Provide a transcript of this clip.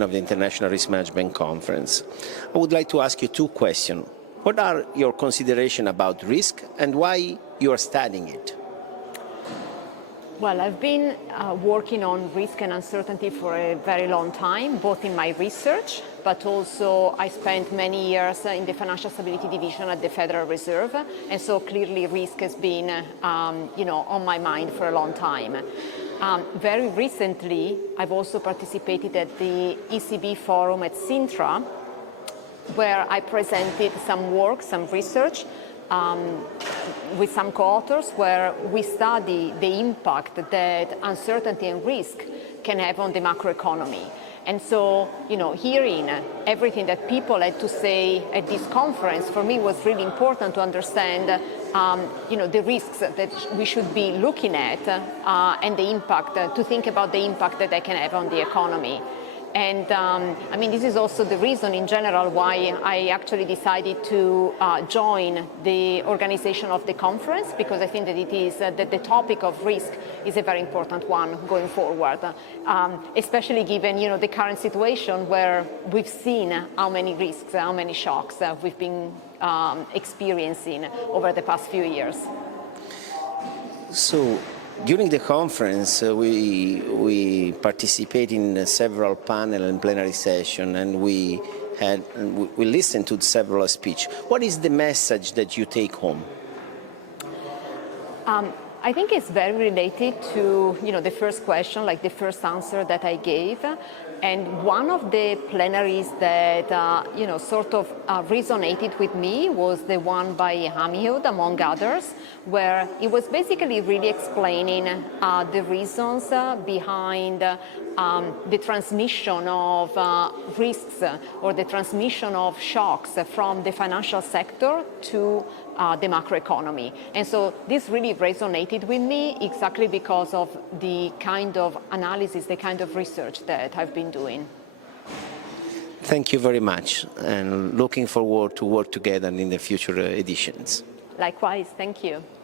edition of the International Risk Management Conference. I would like to ask you two questions. What are your considerations about risk and why you are studying it? Well, I've been working on risk and uncertainty for a very long time, both in my research, but also I spent many years in the Financial Stability Division at the Federal Reserve, and so clearly risk has been on my mind for a long time. Very recently, I've also participated at the ECB forum at Sintra, where I presented some work, some research, with some co-authors where we study the impact that uncertainty and risk can have on the macroeconomy. And so, hearing everything that people had to say at this conference, for me was really important to understand, the risks that we should be looking at and the impact, to think about the impact that they can have on the economy. And this is also the reason in general why I actually decided to join the organization of the conference, because I think that it is that the topic of risk is a very important one going forward, especially given the current situation where we've seen how many risks, how many shocks we've been experiencing over the past few years. So, during the conference, we participated in several panel and plenary sessions, and we listened to several speeches. What is the message that you take home? I think it's very related to the first question, like the first answer that I gave. And one of the plenaries that resonated with me was the one by Hamid, among others, where it was basically really explaining the reasons behind the transmission of risks or the transmission of shocks from the financial sector to the macroeconomy. And so this really resonated with me exactly because of the kind of analysis, the kind of research that I've been doing. Thank you very much, and looking forward to work together in the future editions. Likewise, thank you.